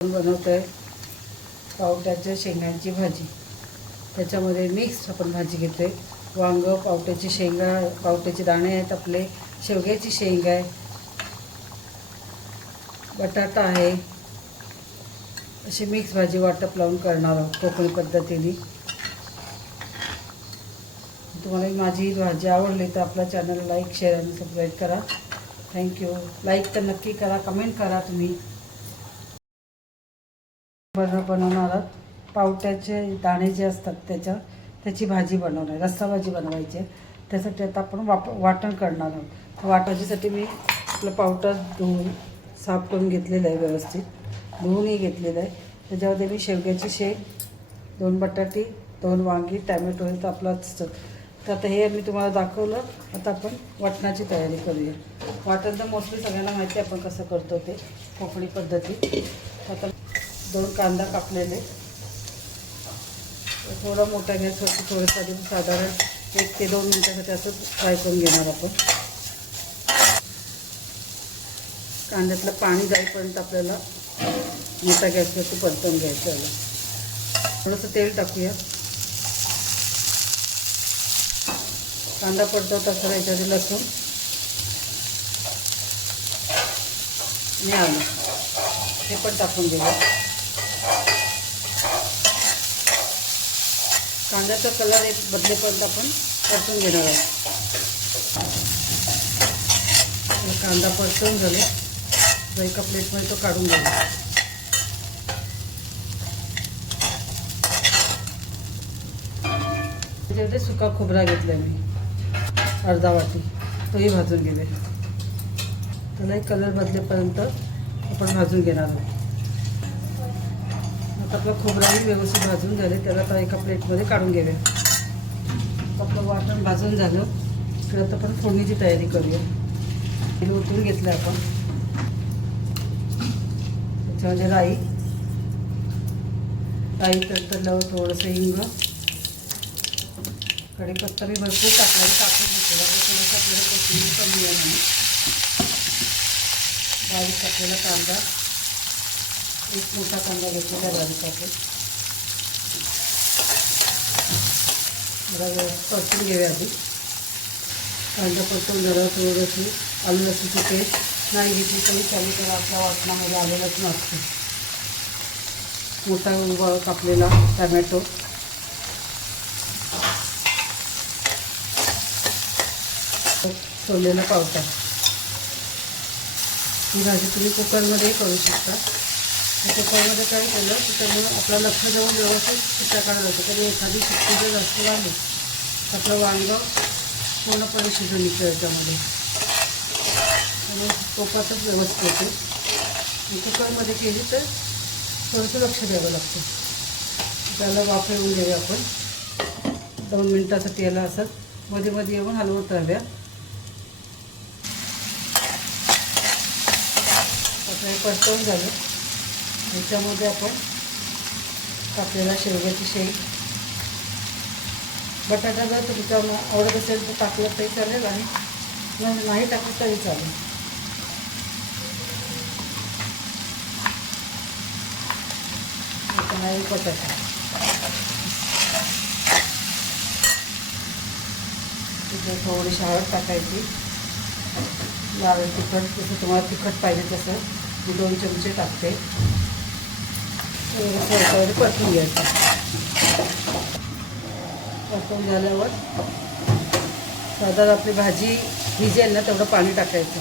बनवतोय पावट्याच्या शेंगांची भाजी। त्याच्यामध्ये मिक्स आपण भाजी घेतोय। वांग, पावट्याची शेंगा, पावट्याचे दाणे आहेत आपले, शेवग्याची शेंग आहे, बटाटा आहे, अशी मिक्स भाजी वाटप लावून करणार आहोत कोकणी पद्धतीने। तुम्हाला माझी भाजी आवडली तर आपल्या चॅनलला लाईक, शेअर आणि सबस्क्राईब करा। थँक्यू। लाईक तर नक्की करा, कमेंट करा तुम्ही। बनवणार आहोत पावट्याचे दाणे जे असतात त्याची भाजी बनवणार, रस्सा भाजी बनवायची आहे। त्यासाठी आता आपण वाटण करणार आहोत। वाटायसाठी मी आपलं पावटा धुवून साफ करून घेतलेलं आहे, व्यवस्थित धुवूनही घेतलेलं आहे। त्याच्यामध्ये मी शेवग्याची शेंग, 2 बटाटे, 2 वांगी, टॅमॅटो हे तर आपलं असतं। तर आता हे मी तुम्हाला दाखवलं। आता आपण वाटणाची तयारी करूया। वाटण तर मोस्टली सगळ्यांना माहिती आहे आपण कसं करतो ते कोकणी पद्धती। आता 2 कांदा कापलेले, थोडा मोठा गॅसवरती थोडंसं साधारण 1 ते 2 मिनिटासाठी असं फ्राय करून घेणार आपण। कांद्यातलं पाणी जाईपर्यंत आपल्याला मोठ्या गॅसवरती परतून घ्यायचं आहे। थोडंसं तेल टाकूया। कांदा परतवत असताना याच्यामध्ये लसूण आणि आलं हे पण टाकून घेऊया। कांद्याचा कलर एक बदलेपर्यंत आपण परतून घेणार आहोत। कांदा परतून झाले तर एका प्लेटमध्ये तो काढून घ्यावा। त्याच्यामध्ये सुका खोबरा घेतला मी अर्धा वाटी, तोही भाजून घेऊया। त्यालाही कलर बदलेपर्यंत आपण भाजून घेणार आहोत। आता आपलं खोबराही व्यवस्थित भाजून झाले, त्याला आता एका प्लेटमध्ये काढून घेऊया। आपलं वाटण भाजून झालं तर आता आपण फोडणीची तयारी करूया। तेल ओतून घेतलं आपण, त्याच्यामध्ये राई तडतडल्यावर थोडंसं हिंग, कढीपत्ता मी भरपूर टाकून घेतलेला, थोडंसं आपल्याला कोथिंबीर कमी आहे म्हणून। बारीक टाकलेला कांदा, 1 मोठा कांदा घेतलेला बारीक टाकून जरा परतून घेऊया आधी। कांदा परतून जरा थोडंशी आलू लसूणची पेस्ट नाही घेतली तरी चालू करा, आपल्या वाटणामध्ये आलं लसूण असतं। मोठा उभा कापलेला टॅमॅटो, सोललेला पावटा। ही भाजी तुम्ही कुकरमध्येही करू शकता। कुकरमध्ये काय केलं की त्यामुळे आपला लक्ष देऊन व्यवस्थित शिट्ट्या काढत होतं, तरी एखादी शिट्टी जर जास्त लागली तर आपलं वांग पूर्णपणे शिजून निघतं याच्यामध्ये, त्यामुळे टोपातच व्यवस्थित होते। कुकरमध्ये केली तर थोडंसं लक्ष द्यावं लागतं। त्याला वाफ येऊन घेऊया आपण 2 मिनिटासाठी। याला असं मध्ये मध्ये येऊन हलवत राहूया। आता हे परतवून झालं, त्याच्यामध्ये आपण टाकलेला शेवग्याची शेंग, बटाटा जर तुमच्या आवडत असेल तर टाकलं तरी चालेल आणि नाही टाकलं तरी चालेल। आता नाही बटाटा, तिथे थोडीशी हळद टाकायची, लाल तिखट जसं तुम्हाला तिखट पाहिजे तसं मी 2 चमचे टाकते। थोडं परतून घ्यायचं। परतून झाल्यावर साधारण आपली भाजी भिजेल ना तेवढं पाणी टाकायचं।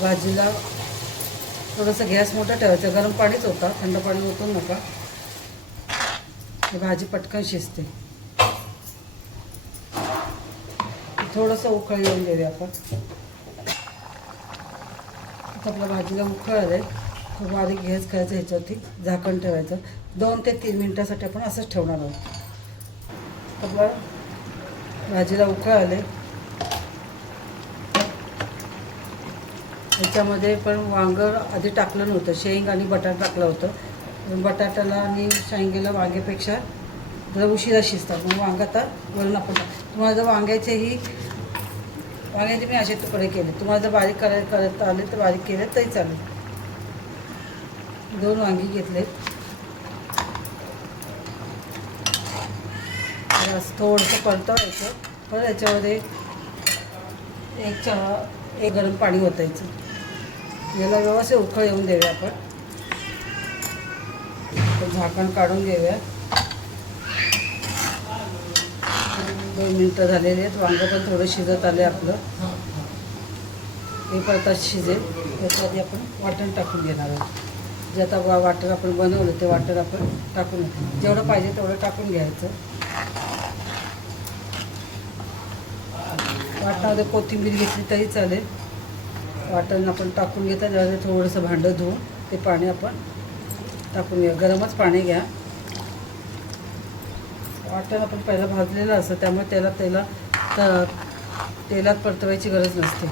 भाजीला थोडंसं गॅस मोठा ठेवायचा, गरम पाणीच होता, थंड पाणी ओतून नका, ही भाजी पटकन शिजते। थोडंसं उकळ येऊन देऊया आपण। आता आपल्या भाजीला उकळ आले तर बारीक गॅस करायचं, ह्याच्यावरती झाकण ठेवायचं। 2 ते 3 मिनिटासाठी आपण असंच ठेवणार आहोत। आपल्या भाजीला उकळ आले, ह्याच्यामध्ये पण वांग आधी टाकलं नव्हतं, शेंग आणि बटाटा टाकलं होतं। बटाट्याला आणि शेंगेला वांग्यापेक्षा जरा उशिरा शिजतात, मग वांग आता वरून आपण तुम्हाला जर वांग्याचेही वांग्याचे मी असे तुकडे केले. तुम्हाला जर बारीक करता आले तर बारीक केले तरी चालेल. 2 वांगी घेतले. थोडंसं परतवायचं. परत याच्यामध्ये एक गरम पाणी ओतायचं. याला व्यवस्थित उकळ येऊन देऊया आपण. झाकण काढून घेऊया. 2 मिनटं झालेली आहेत. वांगं पण थोडं शिजत आले आपलं. हे परत शिजेल. त्याच्याआधी आपण वाटण टाकून घेणार आहोत. जे आता वाटण आपण बनवलं ते वाटण आपण टाकून जेवढं पाहिजे तेवढं टाकून घ्यायचं. वाटणामध्ये कोथिंबीर घेतली तरी चालेल. वाटण आपण टाकून घेता त्यामध्ये थोडंसं भांडं धुवून ते पाणी आपण टाकून घ्या. गरमच पाणी घ्या. वाटण आपण पहिला भाजलेलं असतं त्यामुळे तेलात परतवायची गरज नसते.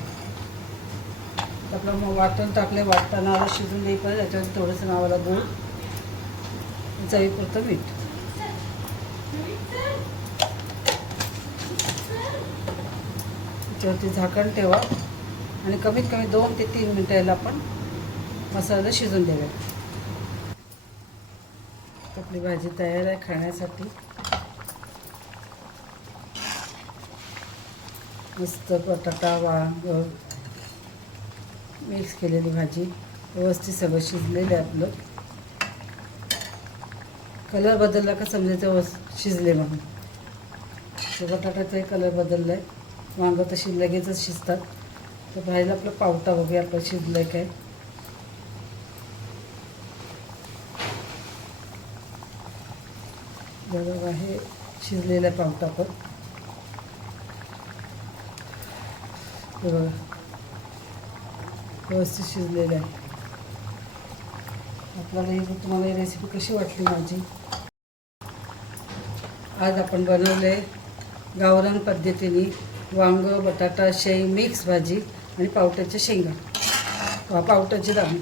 आपलं मग वाटण टाकले. वाटणाला शिजून देईपर्यंत त्याच्यावर थोडंसं नावाला गूळ, चवीपुरतं मीठ. त्याच्यावरती झाकण ठेवा आणि कमीत कमी 2 ते 3 मिनटं याला आपण मसाला शिजून द्यावा. आपली भाजी तयार आहे खाण्यासाठी. मस्त बटाटा वांग मिक्स केलेली भाजी. व्यवस्थित सगळं शिजलेलं आहे आपलं. कलर बदलला का समजायचं शिजले म्हणून. बटाट्याचाही कलर बदलला आहे. वांगं तशी लगेचच शिजतात. तर भाजीला आपलं पावटा बघूया आपलं शिजलं आहे काय. बरोबर आहे. शिजलेला पावटा पण बघा व्यवस्थित शिजलेलं आहे. आपल्याला तुम्हाला ही रेसिपी कशी वाटली माझी. आज आपण बनवले गावरान पद्धतीने वांगं बटाटा शेंग मिक्स भाजी आणि पावट्याच्या शेंगा पावट्याची दाणे.